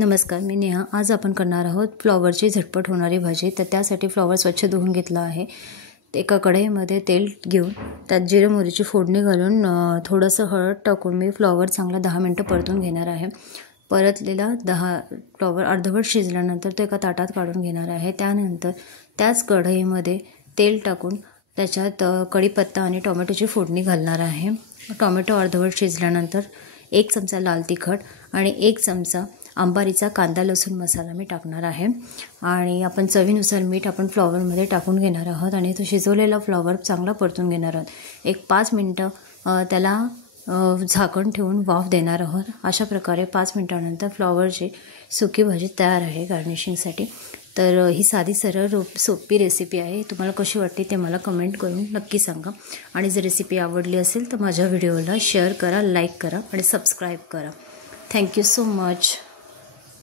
नमस्कार, मी नेहा। आज आपण करणार आहोत फ्लॉवरची झटपट होणारी भाजी। तर त्यासाठी फ्लॉवर स्वच्छ धुवून घेतला आहे। एका कढईमध्ये तेल घेऊन त्यात जिरे मोहरीची फोडणी घालून थोडंसं हळद टाकून मी फ्लॉवर चांगला 10 मिनिटं परतून घेणार आहे। परतलेला फ्लॉवर अर्धवट शिजल्यानंतर तो एका ताटात काढून घेणार आहे। त्यानंतर त्याच कढईमध्ये तेल टाकून त्याच्यात कढीपत्ता आणि टोमॅटोची फोडणी घालणार आहे। टोमॅटो अर्धवट शिजल्यानंतर 1 चमचा लाल तिखट आणि 1 चमचा अंबारीचा कांदा लसूण मसाला मी टाकणार आहे आणि आपण चवीनुसार मीठ आपण फ्लॉवरमध्ये टाकून घेणार आहोत आणि तो शिजवलेला फ्लॉवर चांगला परतून घेणार आहोत। 5 मिनिटं त्याला झाकण ठेवून वाफ देणार आहोत। अशा प्रकारे 5 मिनिटांनंतर फ्लॉवरची सुकी भाजी तयार आहे गार्निशिंगसाठी। तर ही साधी सरळ सोपी रेसिपी आहे। तुम्हाला कशी वाटते ते मला कमेंट करून नक्की सांगा आणि जर रेसिपी आवडली असेल तर माझ्या व्हिडिओला शेअर करा, लाईक करा आणि सबस्क्राईब करा। Thank you so much.